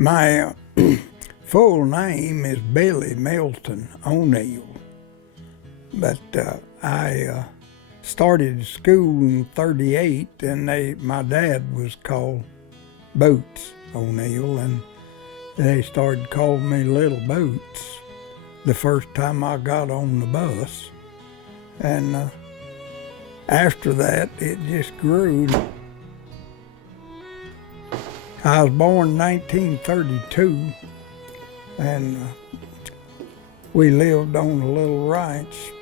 My full name is Billy Milton O'Neill, but I started school in '38, and my dad was called Boots O'Neill, and they started calling me Little Boots the first time I got on the bus, and after that it just grew. I was born in 1932, and we lived on a little ranch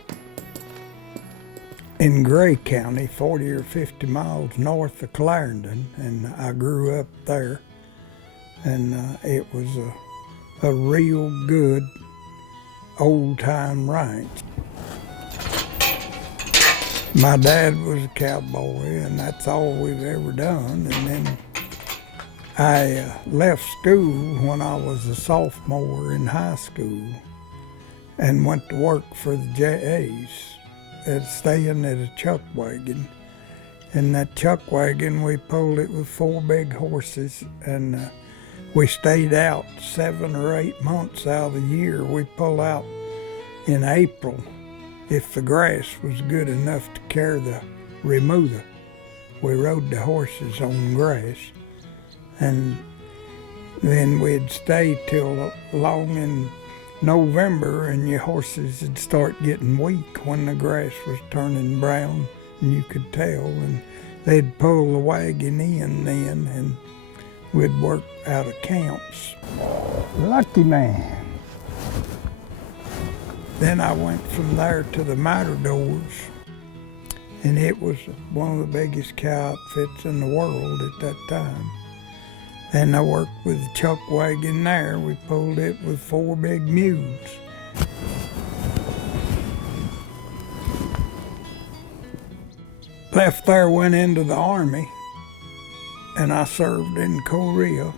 in Gray County, 40 or 50 miles north of Clarendon, and I grew up there. And it was a real good old-time ranch. My dad was a cowboy, and that's all we've ever done. And then I left school when I was a sophomore in high school and went to work for the JAs, staying at a chuck wagon. And that chuck wagon, we pulled it with 4 big horses, and we stayed out 7 or 8 months out of the year. We pulled out in April if the grass was good enough to carry the remover. We rode the horses on grass. And then we'd stay till long in November, and your horses would start getting weak when the grass was turning brown, and you could tell, and they'd pull the wagon in then, and we'd work out of camps. Lucky man. Then I went from there to the Matadors, and it was one of the biggest cow outfits in the world at that time. And I worked with the chuck wagon there. We pulled it with 4 big mules. Left there, went into the Army, and I served in Korea.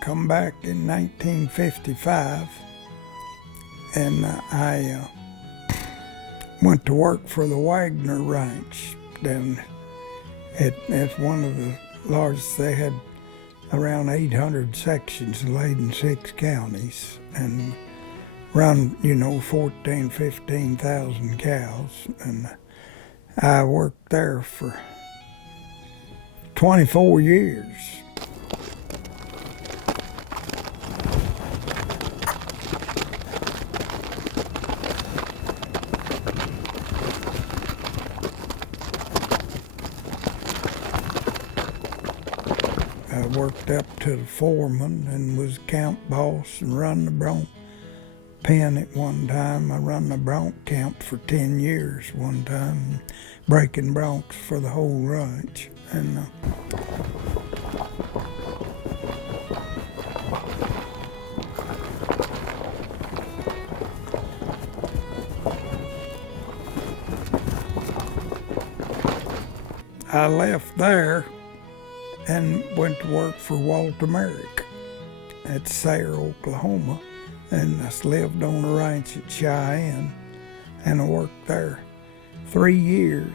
Come back in 1955, and I went to work for the Waggoner ranch down at one of the largest. They had around 800 sections laid in 6 counties, and around 14,000, 15,000 cows. And I worked there for 24 years. I worked up to the foreman and was camp boss and run the bronc pen at one time. I run the bronc camp for 10 years one time, breaking broncs for the whole ranch. And I left there and went to work for Walter Marek at Sayre, Oklahoma, and I lived on the ranch at Cheyenne, and I worked there 3 years.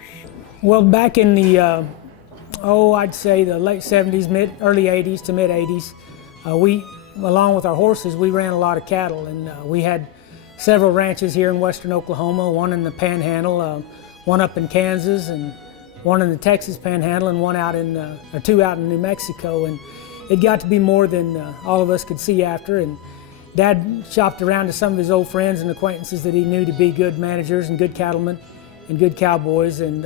Well, back in the, I'd say the late 70s, early 80s to mid 80s, we, along with our horses, we ran a lot of cattle, and we had several ranches here in western Oklahoma, one in the Panhandle, one up in Kansas, and one in the Texas Panhandle, and one out in, or 2 out in New Mexico. And it got to be more than all of us could see after. And Dad shopped around to some of his old friends and acquaintances that he knew to be good managers and good cattlemen and good cowboys. And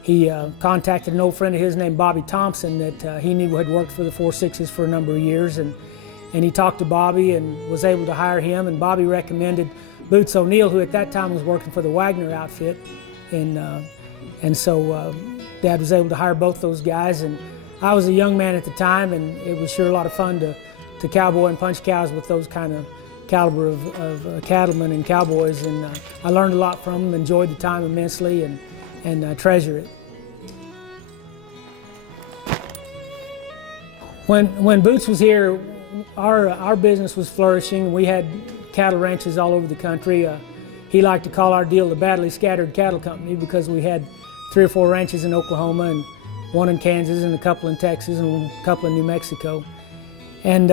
he contacted an old friend of his named Bobby Thompson that he knew had worked for the 4-6s for a number of years. And he talked to Bobby and was able to hire him. And Bobby recommended Boots O'Neill, who at that time was working for the Waggoner outfit. And so Dad was able to hire both those guys. And I was a young man at the time, and it was sure a lot of fun to cowboy and punch cows with those kind of caliber of cattlemen and cowboys. And I learned a lot from them, enjoyed the time immensely, and treasure it. When Boots was here, our business was flourishing. We had cattle ranches all over the country. He liked to call our deal the Badly Scattered Cattle Company because we had 3 or 4 ranches in Oklahoma, and 1 in Kansas, and a couple in Texas, and a couple in New Mexico. And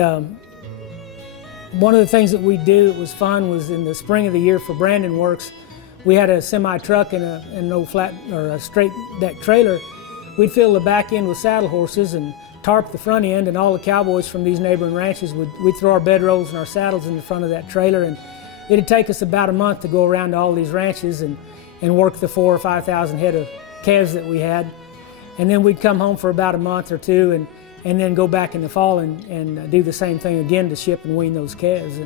One of the things that we do that was fun was in the spring of the year for Brandon Works, we had a semi truck and an old flat or a straight deck trailer. We'd fill the back end with saddle horses and tarp the front end, and all the cowboys from these neighboring ranches we'd throw our bedrolls and our saddles in the front of that trailer, and it'd take us about a month to go around to all these ranches and work the 4,000 or 5,000 head of calves that we had. And then we'd come home for about a month or two and then go back in the fall and do the same thing again to ship and wean those calves.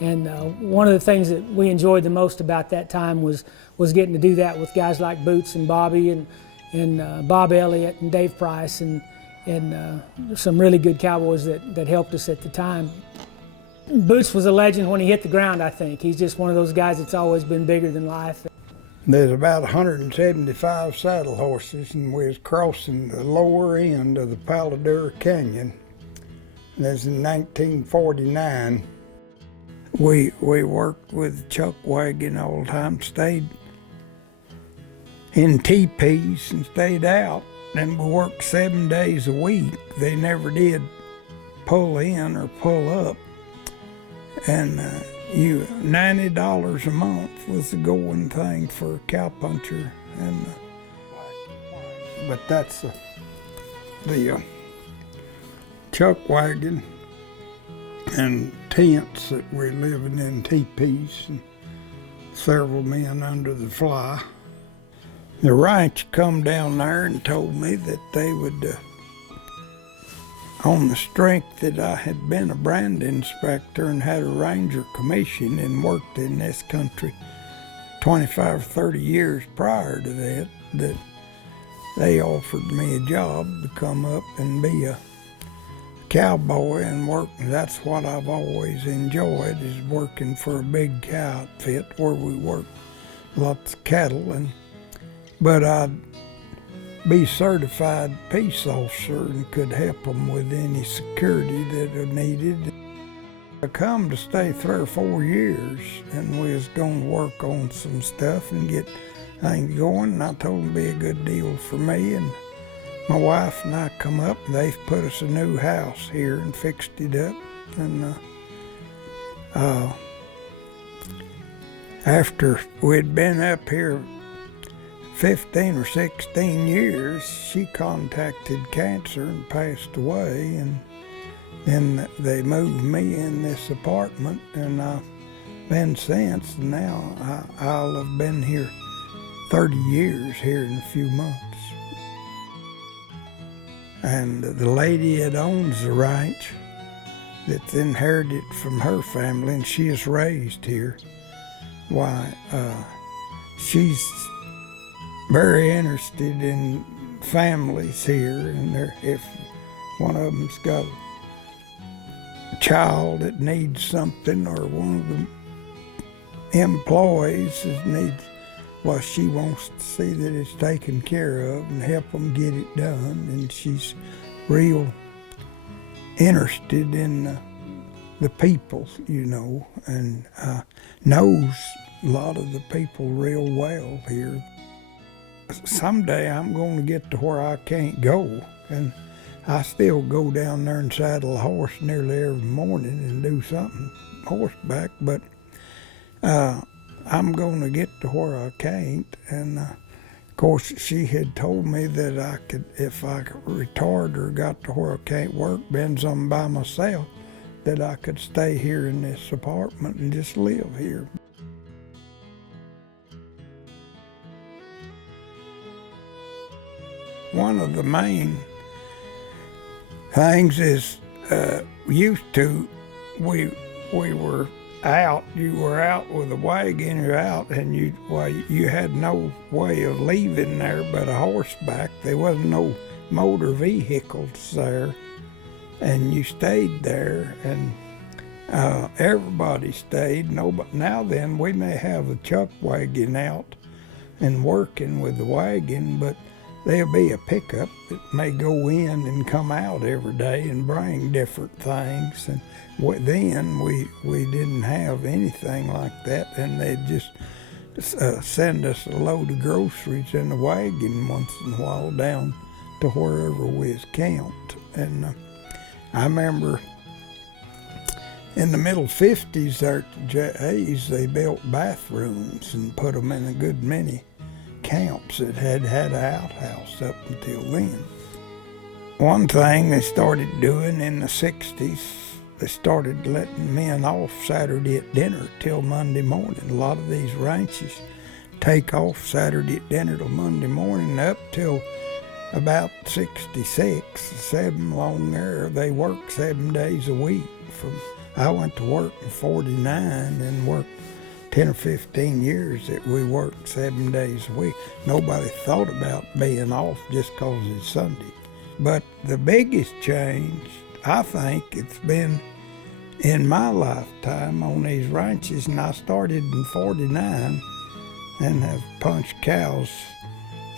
And one of the things that we enjoyed the most about that time was getting to do that with guys like Boots and Bobby and Bob Elliott and Dave Price and some really good cowboys that helped us at the time. Boots was a legend when he hit the ground, I think. He's just one of those guys that's always been bigger than life. There's about 175 saddle horses, and we was crossing the lower end of the Matador Canyon. That's in 1949. We worked with chuck wagon all the time, stayed in teepees and stayed out, and we worked 7 days a week. They never did pull in or pull up. And $90 a month was the going thing for a cowpuncher, and but that's the chuck wagon and tents that we're living in, teepees, and several men under the fly. The ranch come down there and told me that they would, on the strength that I had been a brand inspector and had a ranger commission and worked in this country 25 or 30 years prior to that they offered me a job to come up and be a cowboy and work. That's what I've always enjoyed, is working for a big cow outfit where we work lots of cattle. But I'd be certified peace officer and could help them with any security that they needed. I come to stay 3 or 4 years, and we was going to work on some stuff and get things going, and I told them it'd be a good deal for me. And my wife and I come up, and they've put us a new house here and fixed it up. And after we'd been up here 15 or 16 years, she contacted cancer and passed away, and then they moved me in this apartment, and I've been since. Now I'll have been here 30 years here in a few months. And the lady that owns the ranch, that's inherited from her family, and she is raised here, why, she's very interested in families here, and if one of them's got a child that needs something, or one of the employees that needs, well, she wants to see that it's taken care of and help them get it done, and she's real interested in the people, and knows a lot of the people real well here. Someday I'm going to get to where I can't go, and I still go down there and saddle a horse nearly every morning and do something horseback, but I'm going to get to where I can't. And of course, she had told me that I could, if I retired or got to where I can't work, been something by myself, that I could stay here in this apartment and just live here. One of the main things is used to, we were out, you were out with a wagon, you're out, and you had no way of leaving there but a horseback. There wasn't no motor vehicles there, and you stayed there, and everybody stayed. Nobody. Now then, we may have a chuck wagon out and working with the wagon, but there'll be a pickup that may go in and come out every day and bring different things. And then we didn't have anything like that, and they'd just send us a load of groceries in the wagon once in a while down to wherever we was camped. And I remember In the middle 50s there at the J's, they built bathrooms and put them in a good many camps that had an outhouse up until then. One thing they started doing in the 60s, they started letting men off Saturday at dinner till Monday morning. A lot of these ranches take off Saturday at dinner till Monday morning up till about 66, 7 along there. They work 7 days a week. I went to work in 49 and worked 10 or 15 years that we worked 7 days a week. Nobody thought about being off just 'cause it's Sunday. But the biggest change, I think, it's been in my lifetime on these ranches, and I started in 49 and have punched cows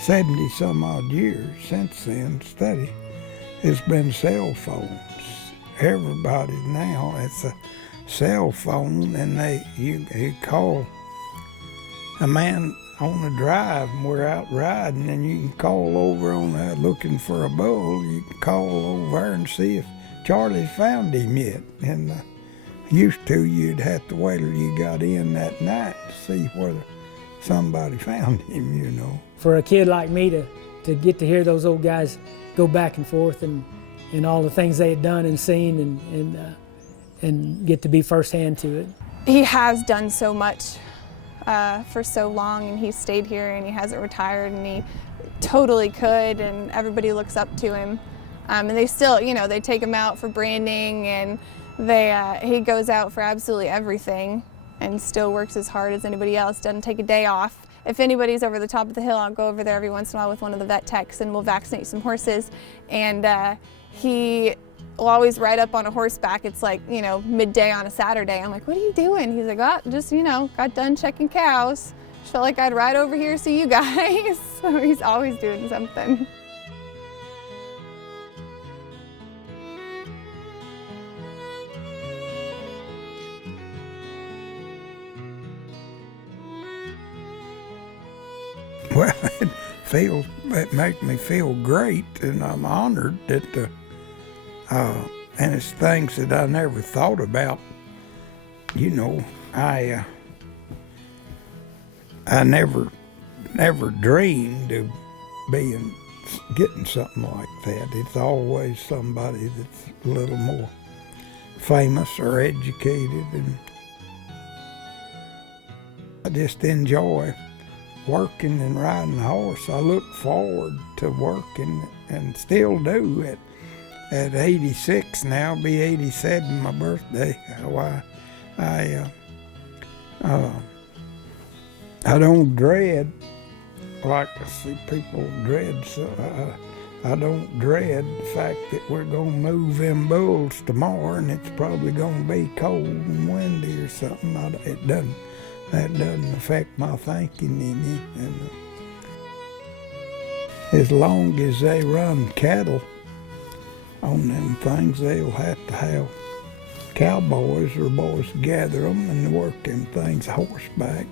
70 some odd years since then, steady, has been cell phones. Everybody now, it's a cell phone, and you call a man on the drive and we're out riding, and you can call over on looking for a bull. You can call over there and see if Charlie's found him yet. And used to, you'd have to wait till you got in that night to see whether somebody found him, you know. For a kid like me to get to hear those old guys go back and forth and all the things they had done and seen and get to be firsthand to it. He has done so much for so long, and he's stayed here and he hasn't retired, and he totally could, and everybody looks up to him. And they still, you know, they take him out for branding, and he goes out for absolutely everything and still works as hard as anybody else, doesn't take a day off. If anybody's over the top of the hill, I'll go over there every once in a while with one of the vet techs and we'll vaccinate some horses. And he will always ride up on a horseback. It's like, you know, midday on a Saturday. I'm like, what are you doing? He's like, oh, just, you know, got done checking cows. Just felt like I'd ride over here, see you guys. So he's always doing something. Well, it makes me feel great, and I'm honored that, and it's things that I never thought about. You know, I never dreamed of getting something like that. It's always somebody that's a little more famous or educated, and I just enjoy working and riding a horse. I look forward to working, and still do at 86 now, be 87 my birthday. I don't dread like I see people dread, so I don't dread the fact that we're gonna move them bulls tomorrow and it's probably gonna be cold and windy or something. That doesn't affect my thinking any. And as long as they run cattle on them things, they'll have to have cowboys or boys gather them and work them things horseback.